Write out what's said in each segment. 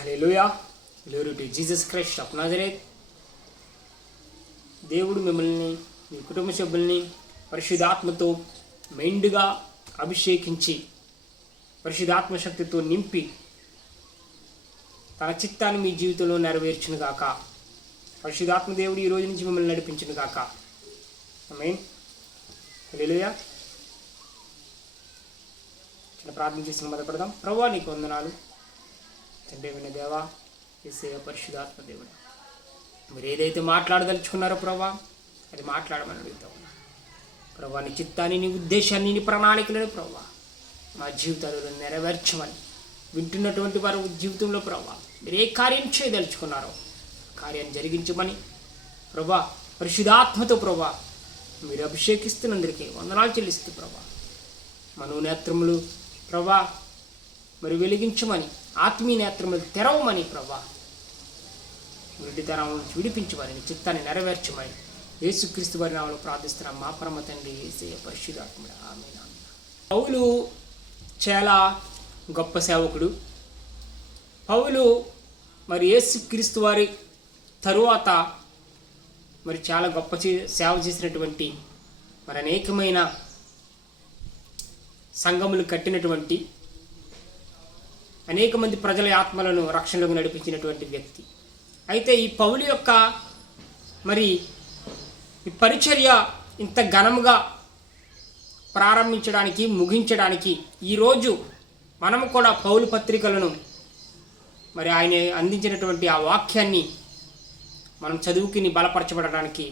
Hallelujah glory to Jesus Christ of Nazareth దేవుడు మిమ్మల్ని మీ కుటుంబ సభ్యుల్ని పరిశుద్ధాత్మతో మైండ్గా అభిషేకించి పరిశుద్ధాత్మ శక్తితో నింపి తన చిత్తాన్ని మీ జీవితంలో నెరవేర్చును గాక. పరిశుద్ధాత్మ దేవుడు ఈ రోజు నుంచి మిమ్మల్ని నడిపించును గాక. మెయిన్ హల్లెలూయా చిన్న ప్రార్థన చేసి మొదలుపెడదాం ప్రభా నీకు వందనాలు. తండ్రి విన దేవా ఏసయ పరిశుధాత్మ దేవుడు. మీరు ఏదైతే మాట్లాడదలుచుకున్నారో ప్రభా అది మాట్లాడమని అడుగుతా ఉన్నా. ప్రభా నీ చిత్తాన్ని నీ ఉద్దేశాన్ని నీ ప్రణాళికలను ప్రభా మా జీవితాలలో నెరవేర్చమని వింటున్నటువంటి వారి జీవితంలో ప్రభా మీరు ఏ కార్యం చేయదలుచుకున్నారో కార్యాన్ని జరిగించమని ప్రభా పరిశుధాత్మతో ప్రభా మీరు అభిషేకిస్తున్నందుకే వందనాలు చెల్లిస్తూ ప్రభా మనోనేత్రములు ప్రభా మరి వెలిగించమని ఆత్మీయ నేత్రములు తెరవమని ప్రభా. విడితనం నుంచి విడిపించమని చిత్తాన్ని నెరవేర్చమని యేసుక్రీస్తు వారి నామలో ప్రార్థిస్తున్నాం. మా పరమ తండ్రి ఏసే పరిశుధాత్ముడు ఆమె పౌలు చాలా గొప్ప సేవకుడు. పౌలు మరి యేసుక్రీస్తు వారి తరువాత మరి చాలా గొప్ప చే- సేవ చేసినటువంటి మరి అనేకమైన సంఘములు కట్టినటువంటి అనేక మంది ప్రజల ఆత్మలను రక్షణలోకి నడిపించినటువంటి వ్యక్తి. అయితే ఈ పౌలు యొక్క మరి ఈ పరిచర్య ఇంత ఘనముగా ప్రారంభించడానికి ముగించడానికి ఈరోజు మనము కూడా పౌలు పత్రికలను మరి ఆయన అందించినటువంటి ఆ వాక్యాన్ని మనం చదువుకుని బలపరచబడడానికి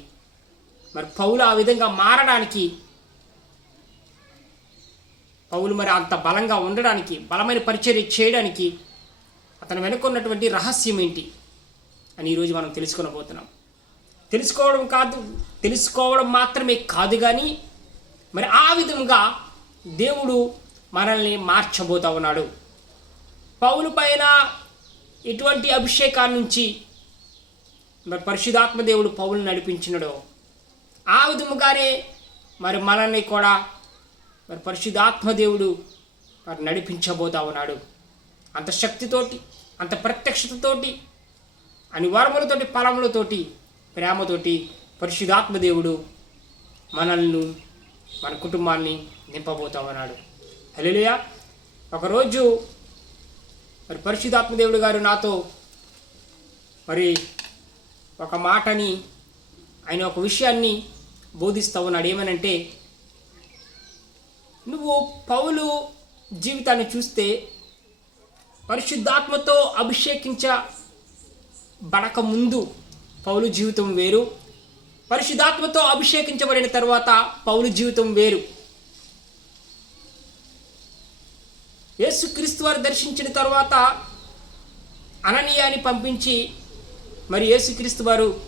మరి పౌలు ఆ విధంగా మారడానికి పౌలు మరి అంత బలంగా ఉండడానికి బలమైన పరిచర్య చేయడానికి అతను వెనుకున్నటువంటి రహస్యం ఏంటి అని ఈరోజు మనం తెలుసుకొనబోతున్నాం. తెలుసుకోవడం కాదు తెలుసుకోవడం మాత్రమే కాదు కానీ మరి ఆ విధంగా దేవుడు మనల్ని మార్చబోతా ఉన్నాడు. పౌలు పైన ఎటువంటి అభిషేకాన్ని నుంచి మరి పరిశుధాత్మ దేవుడు పౌలు నడిపించినడో ఆ విధముగానే మరి మనల్ని కూడా మరి పరిశుద్ధాత్మదేవుడు వారు నడిపించబోతా ఉన్నాడు అంత శక్తితోటి అంత ప్రత్యక్షతతోటి అనివారములతోటి ఫలములతోటి ప్రేమతోటి పరిశుద్ధాత్మ దేవుడు మనల్ని మన కుటుంబాన్ని నింపబోతా ఉన్నాడు హల్లెలూయా. ఒకరోజు మరి పరిశుద్ధాత్మదేవుడు గారు నాతో మరి ఒక మాటని ఆయన ఒక విషయాన్ని బోధిస్తూ ఉన్నాడు ఏమనంటే నువ్వు పౌలు జీవితాన్ని చూస్తే పరిశుద్ధాత్మతో అభిషేకించబడక ముందు పౌలు జీవితం వేరు. పరిశుద్ధాత్మతో అభిషేకించబడిన తర్వాత పౌలు జీవితం వేరు. యేసుక్రీస్తు వారు దర్శించిన తర్వాత అననీయాన్ని పంపించి మరి యేసుక్రీస్తు వారు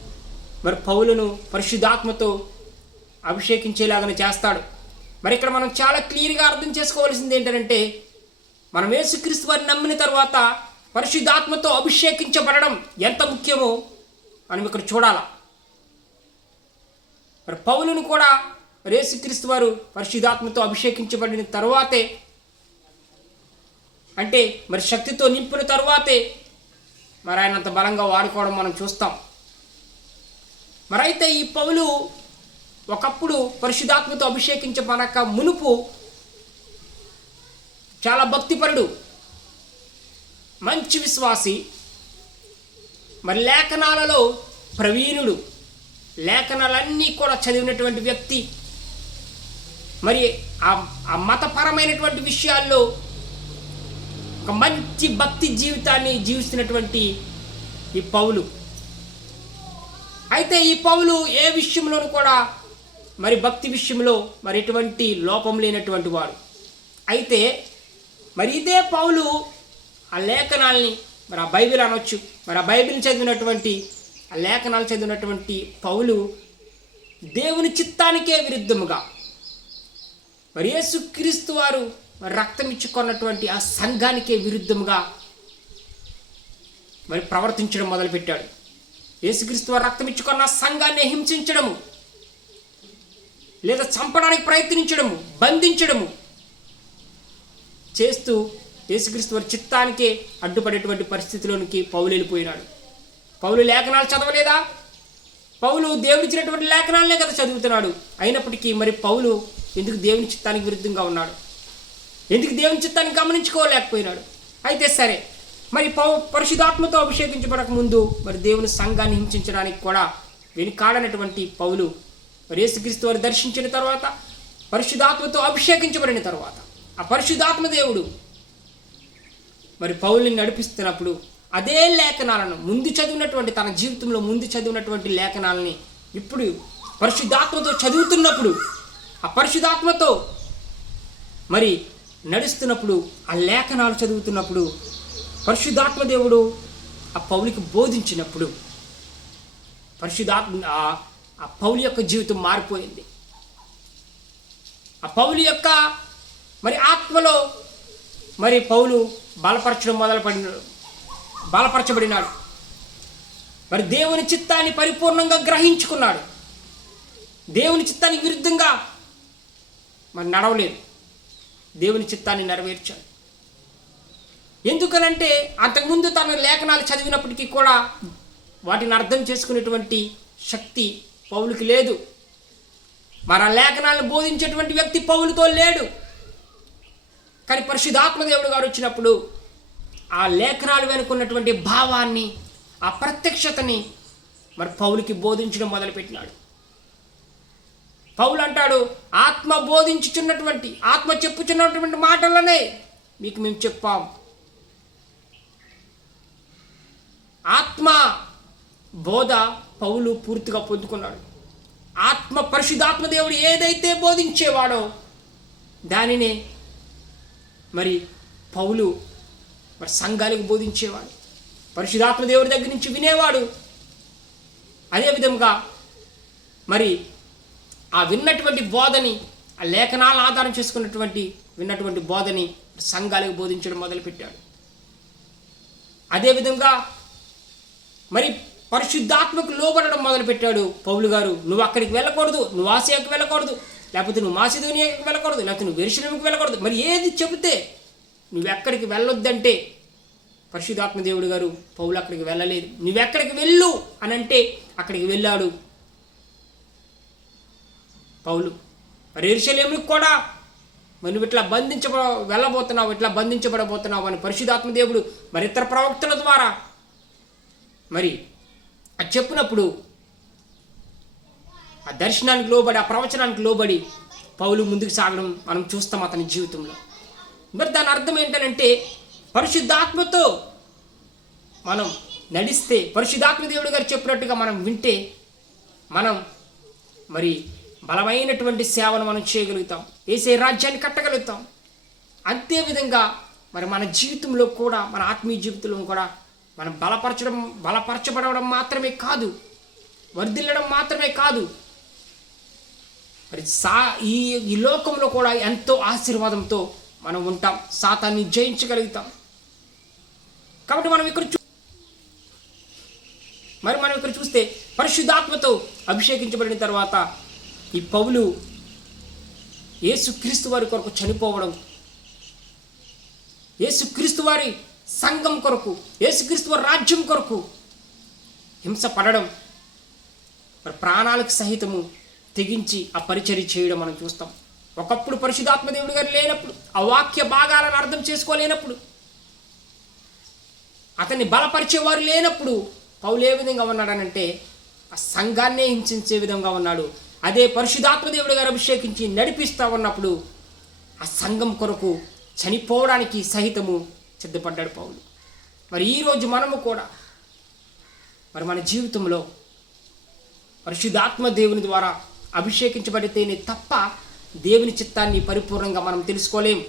మరి పౌలను పరిశుద్ధాత్మతో అభిషేకించేలాగా చేస్తాడు. మరి ఇక్కడ మనం చాలా క్లియర్గా అర్థం చేసుకోవాల్సింది ఏంటంటే మనం యేసుక్రీస్తు వారిని నమ్మిన తర్వాత పరిశుద్ధాత్మతో అభిషేకించబడడం ఎంత ముఖ్యమో మనం ఇక్కడ చూడాలా. మరి పౌలును కూడా యేసుక్రీస్తు వారు పరిశుద్ధాత్మతో అభిషేకించబడిన తర్వాతే అంటే మరి శక్తితో నింపిన తర్వాతే మరి ఆయన అంత బలంగా వాడుకోవడం మనం చూస్తాం. మరి అయితే ఈ పౌలు ఒకప్పుడు పరిశుధాత్మతో అభిషేకించబడక మునుపు చాలా భక్తిపరుడు మంచి విశ్వాసి మరి లేఖనాలలో ప్రవీణుడు లేఖనాలన్నీ కూడా చదివినటువంటి వ్యక్తి. మరి ఆ ఆ మతపరమైనటువంటి విషయాల్లో ఒక మంచి భక్తి జీవితాన్ని జీవిస్తున్నటువంటి ఈ పౌలు. అయితే ఈ పౌలు ఏ విషయంలోనూ కూడా మరి భక్తి విషయంలో మరి ఎటువంటి లోపం లేనటువంటి వాడు. అయితే మరి ఇదే పౌలు ఆ లేఖనాల్ని మరి ఆ బైబిల్ అనొచ్చు. మరి ఆ బైబిల్ చదివినటువంటి ఆ లేఖనాలు చదివినటువంటి పౌలు దేవుని చిత్తానికే విరుద్ధముగా మరి యేసుక్రీస్తు వారు మరి రక్తం ఇచ్చుకున్నటువంటి ఆ సంఘానికే విరుద్ధముగా మరి ప్రవర్తించడం మొదలుపెట్టాడు. యేసుక్రీస్తు వారు రక్తం ఇచ్చుకున్న ఆ సంఘాన్ని హింసించడము. లేదా చంపడానికి ప్రయత్నించడము బంధించడము చేస్తూ యేసుక్రీస్తు వారి చిత్తానికే అడ్డుపడేటువంటి పరిస్థితిలోనికి పౌలు వెళ్ళిపోయినాడు. పౌలు లేఖనాలు చదవలేదా? పౌలు దేవుడిచ్చినటువంటి లేఖనాలనే కదా చదువుతున్నాడు. అయినప్పటికీ మరి పౌలు ఎందుకు దేవుని చిత్తానికి విరుద్ధంగా ఉన్నాడు? ఎందుకు దేవుని చిత్తాన్ని గమనించుకోలేకపోయినాడు? అయితే సరే మరి పౌ పరిశుధాత్మతో అభిషేకించబడక ముందు మరి దేవుని సంఘాన్ని హింసించడానికి కూడా వెనుకాడనటువంటి పౌలు మరి యేసుక్రీస్తు వారు దర్శించిన తర్వాత పరిశుధాత్మతో అభిషేకించబడిన తర్వాత ఆ పరిశుధాత్మ దేవుడు మరి పౌల్ని నడిపిస్తున్నప్పుడు అదే లేఖనాలను ముందు చదివినటువంటి తన జీవితంలో ముందు చదివినటువంటి లేఖనాలని ఇప్పుడు పరిశుద్ధాత్మతో చదువుతున్నప్పుడు ఆ పరిశుద్ధాత్మతో మరి నడుస్తున్నప్పుడు ఆ లేఖనాలు చదువుతున్నప్పుడు పరిశుద్ధాత్మ దేవుడు ఆ పౌలికి బోధించినప్పుడు పరిశుద్ధాత్మ ఆ- పౌలు యొక్క జీవితం మారిపోయింది. ఆ పౌలు యొక్క మరి ఆత్మలో మరి పౌలు బలపరచడం మొదలుపడిన బలపరచబడినాడు. మరి దేవుని చిత్తాన్ని పరిపూర్ణంగా గ్రహించుకున్నాడు. దేవుని చిత్తానికి విరుద్ధంగా మరి నడవలేదు. దేవుని చిత్తాన్ని నెరవేర్చాడు. ఎందుకనంటే అంతకుముందు తన లేఖనాలు చదివినప్పటికీ కూడా వాటిని అర్థం చేసుకునేటువంటి శక్తి పౌలుకి లేదు. మన లేఖనాలను బోధించేటువంటి వ్యక్తి పౌలుతో లేడు. కానీ పరిశుధాత్మ దేవుడు గారు వచ్చినప్పుడు ఆ లేఖనాలు వెనుకున్నటువంటి భావాన్ని ఆ ప్రత్యక్షతని మరి పౌలుకి బోధించడం మొదలుపెట్టినాడు. పౌలు అంటాడు ఆత్మ బోధించుచున్నటువంటి ఆత్మ చెప్పుచున్నటువంటి మాటలనే మీకు మేము చెప్పాం. ఆత్మ బోధ పౌలు పూర్తిగా పొందుకున్నాడు. ఆత్మ పరిశుధాత్మ దేవుడు ఏదైతే బోధించేవాడో దానినే మరి పౌలు మరి సంఘాలకు బోధించేవాడు. పరిశుధాత్మ దేవుడి దగ్గర నుంచి వినేవాడు. అదేవిధంగా మరి ఆ విన్నటువంటి బోధని ఆ లేఖనాలను ఆధారం చేసుకున్నటువంటి విన్నటువంటి బోధని సంఘాలకు బోధించడం మొదలుపెట్టాడు. అదేవిధంగా మరి పరిశుద్ధాత్మకు లోబడడం మొదలుపెట్టాడు పౌలు గారు. నువ్వు అక్కడికి వెళ్ళకూడదు నువ్వు ఆసియాకి వెళ్ళకూడదు లేకపోతే నువ్వు మాసిధోనియాకి వెళ్ళకూడదు లేకపోతే నువ్వు వెరుషలేముకి వెళ్ళకూడదు. మరి ఏది చెబితే నువ్వు ఎక్కడికి వెళ్ళొద్దంటే పరిశుద్ధాత్మ దేవుడు గారు పౌలు అక్కడికి వెళ్ళలేదు. నువ్వెక్కడికి వెళ్ళు అని అంటే అక్కడికి వెళ్ళాడు పౌలు. మరి ఎరుషలేముకి కూడా మరి నువ్వు ఇట్లా బంధించబ వెళ్ళబోతున్నావు ఇట్లా బంధించబడబోతున్నావు అని పరిశుధాత్మ దేవుడు మరి ఇతర ప్రవక్తల ద్వారా మరి అది చెప్పినప్పుడు ఆ దర్శనానికి లోబడి ఆ ప్రవచనానికి లోబడి పౌలు ముందుకు సాగడం మనం చూస్తాం అతని జీవితంలో. మరి దాని అర్థం ఏంటంటే పరిశుద్ధాత్మతో మనం నడిస్తే పరిశుద్ధాత్మ దేవుడు గారు చెప్పినట్టుగా మనం వింటే మనం మరి బలమైనటువంటి సేవను మనం చేయగలుగుతాం. వేసే రాజ్యాన్ని కట్టగలుగుతాం. అంతేవిధంగా మరి మన జీవితంలో కూడా మన ఆత్మీయ జీవితంలో కూడా మనం బలపరచడం బలపరచబడవడం మాత్రమే కాదు. వర్ధిల్లడం మాత్రమే కాదు. మరి సా ఈ ఈ లోకంలో కూడా ఎంతో ఆశీర్వాదంతో మనం ఉంటాం. సాతాన్ని జయించగలుగుతాం. కాబట్టి మనం ఇక్కడ చూ మరి మనం ఇక్కడ చూస్తే పరిశుద్ధాత్మతో అభిషేకించబడిన తర్వాత ఈ పౌలు యేసుక్రీస్తు వారి కొరకు చనిపోవడం. యేసుక్రీస్తు వారి సంఘం కొరకు యేసుక్రీస్తు వారి రాజ్యం కొరకు హింస పడడం మరి ప్రాణాలకు సహితము తెగించి ఆ పరిచర్య చేయడం మనం చూస్తాం. ఒకప్పుడు పరిశుధాత్మ దేవుడు గారు లేనప్పుడు ఆ వాక్య భాగాలను అర్థం చేసుకోలేనప్పుడు అతన్ని బలపరిచేవారు లేనప్పుడు పౌలు ఏ విధంగా ఉన్నాడనంటే ఆ సంఘాన్నే హింసించే విధంగా ఉన్నాడు. అదే పరిశుధాత్మ దేవుడు గారు అభిషేకించి నడిపిస్తా ఉన్నప్పుడు ఆ సంఘం కొరకు చనిపోవడానికి సహితము సిద్ధపడ్డాడు పౌలు. మరి ఈరోజు మనము కూడా మరి మన జీవితంలో పరిశుద్ధాత్మ దేవుని ద్వారా అభిషేకించబడితేనే తప్ప దేవుని చిత్తాన్ని పరిపూర్ణంగా మనం తెలుసుకోలేం.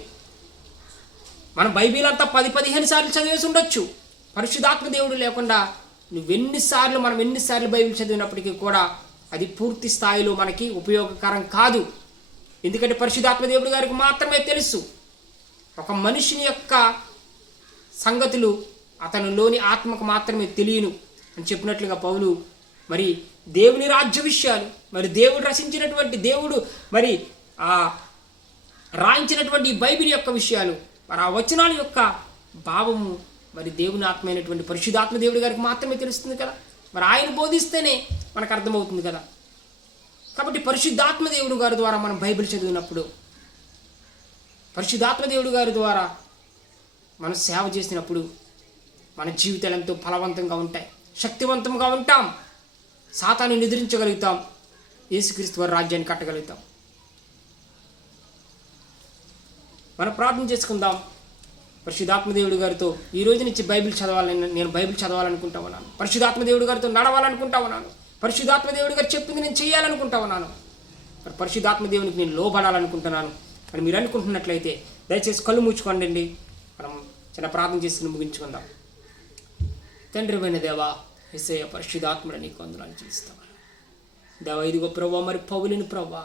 మనం బైబిల్ అంతా పది పదిహేను సార్లు చదివేసి ఉండొచ్చు. పరిశుధాత్మ దేవుడు లేకుండా నువ్వెన్నిసార్లు మనం ఎన్నిసార్లు బైబిల్ చదివినప్పటికీ కూడా అది పూర్తి స్థాయిలో మనకి ఉపయోగకరం కాదు. ఎందుకంటే పరిశుధాత్మ దేవుడి గారికి మాత్రమే తెలుసు. ఒక మనిషిని యొక్క సంగతులు అతనిలోని ఆత్మకు మాత్రమే తెలియను అని చెప్పినట్లుగా పౌలు మరి దేవుని రాజ్య విషయాలు మరి దేవుడు రచించినటువంటి దేవుడు మరి ఆ రాయించినటువంటి బైబిల్ యొక్క విషయాలు మరి ఆ వచనాల యొక్క భావము మరి దేవుని ఆత్మ అయినటువంటి పరిశుద్ధాత్మ దేవుడి గారికి మాత్రమే తెలుస్తుంది కదా? మరి ఆయన బోధిస్తేనే మనకు అర్థమవుతుంది కదా? కాబట్టి పరిశుద్ధాత్మ దేవుడు గారి ద్వారా మనం బైబిల్ చదివినప్పుడు పరిశుద్ధాత్మ దేవుడు గారి ద్వారా మనం సేవ చేసినప్పుడు మన జీవితాలు ఎంతో ఫలవంతంగా ఉంటాయి. శక్తివంతంగా ఉంటాం. సాతాన్ని నిద్రించగలుగుతాం. యేసుక్రీస్తు వారి రాజ్యాన్ని కట్టగలుగుతాం. మనం ప్రార్థన చేసుకుందాం. పరిశుధాత్మదేవుడు గారితో ఈ రోజు నుంచి బైబిల్ చదవాలని నేను బైబిల్ చదవాలనుకుంటా ఉన్నాను. పరిశుధాత్మదేవుడు గారితో నడవాలనుకుంటా ఉన్నాను. పరిశుధాత్మదేవుడు గారు చెప్పింది నేను చేయాలనుకుంటా ఉన్నాను. మరి పరిశుధాత్మదేవునికి నేను లోబడాలనుకుంటున్నాను. అని మీరు అనుకుంటున్నట్లయితే దయచేసి కళ్ళు మూచుకోండి చిన్న ప్రార్థన చేసి ముగించుకుందాం. తండ్రి పోయిన దేవా ఎస్ఐ పరిశుధాత్ముడు నీకు వందనాలు చేస్తాను దేవా ఇదిగో ప్రభా మరి పౌలిని ప్రభా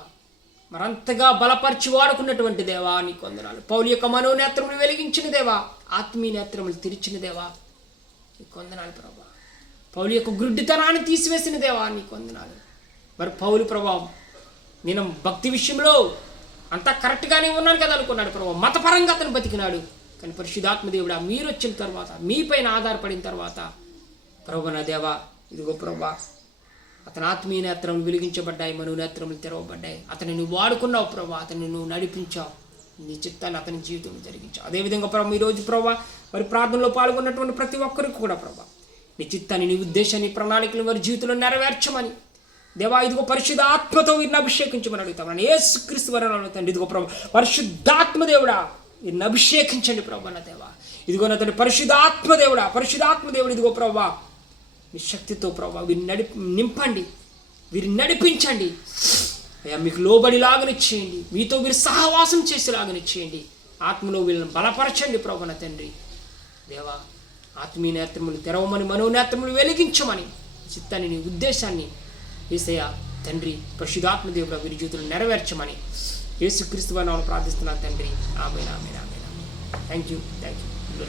మరంతగా బలపరిచి వాడుకున్నటువంటి దేవా నీకు వందనాలు. పౌలు యొక్క మనోనేత్రములు వెలిగించిన దేవా ఆత్మీయ నేత్రములు తెరిచిన దేవా నీకు వందనాలు ప్రభా. పౌలు యొక్క గుడ్డితనాన్ని తీసివేసిన దేవా నీకు వందనాలు. మరి పౌలు ప్రభావం నేను భక్తి విషయంలో అంతా కరెక్ట్గానే ఉన్నాను కదా అనుకున్నాడు ప్రభావ మతపరంగా అతను బతికినాడు. కానీ పరిశుధాత్మ దేవుడా మీరు వచ్చిన తర్వాత మీపైన ఆధారపడిన తర్వాత ప్రభు నా దేవా ఇదిగో ప్రభా అతని ఆత్మీయ నేత్రములు వెలిగించబడ్డాయి మను నేత్రములు తెరవబడ్డాయి. అతని నువ్వు వాడుకున్నావు ప్రభా అతని నువ్వు నడిపించావు. నీ చిత్తాన్ని అతని జీవితంలో జరిగించావు. అదేవిధంగా ప్రభా ఈరోజు ప్రభా మరి ప్రార్థనలో పాల్గొన్నటువంటి ప్రతి ఒక్కరికి కూడా ప్రభా నీ చిత్తాన్ని నీ ఉద్దేశాన్ని ప్రణాళికలు వారి జీవితంలో నెరవేర్చమని. దేవా ఇదిగో పరిశుద్ధాత్మతో వీరిని అభిషేకించమని అడుగుతామని యేసుక్రీస్తు వరం అడుగుతాను ఇదిగో ప్రభు పరిశుద్ధాత్మ దేవుడా వీరిని అభిషేకించండి ప్రభు నా దేవా. ఇదిగో నా తండ్రి పరిశుద్ధాత్మ ఇదిగో ప్రభా. మీ శక్తితో ప్రభా వీరిని నడి నింపండి వీరిని నడిపించండి. అయ్యా మీకు లోబడిలాగని చేయండి మీతో వీరు సహవాసం చేసేలాగని చేయండి. ఆత్మలో వీళ్ళని బలపరచండి ప్రభు నా తండ్రి. దేవా ఆత్మీయ నేత్రములు తెరవమని మనోనేత్రములు వెలిగించమని చిత్తాన్ని నీ ఉద్దేశాన్ని ఏసయ్య తండ్రి పరిశుధాత్మ దేవుడు వీరి జీవితంలో నెరవేర్చమని. యేసుక్రీస్తు వారిని ప్రార్థిస్తున్నాను తండ్రి. ఆమె ఆమె ఆమె థ్యాంక్ యూ థ్యాంక్ యూ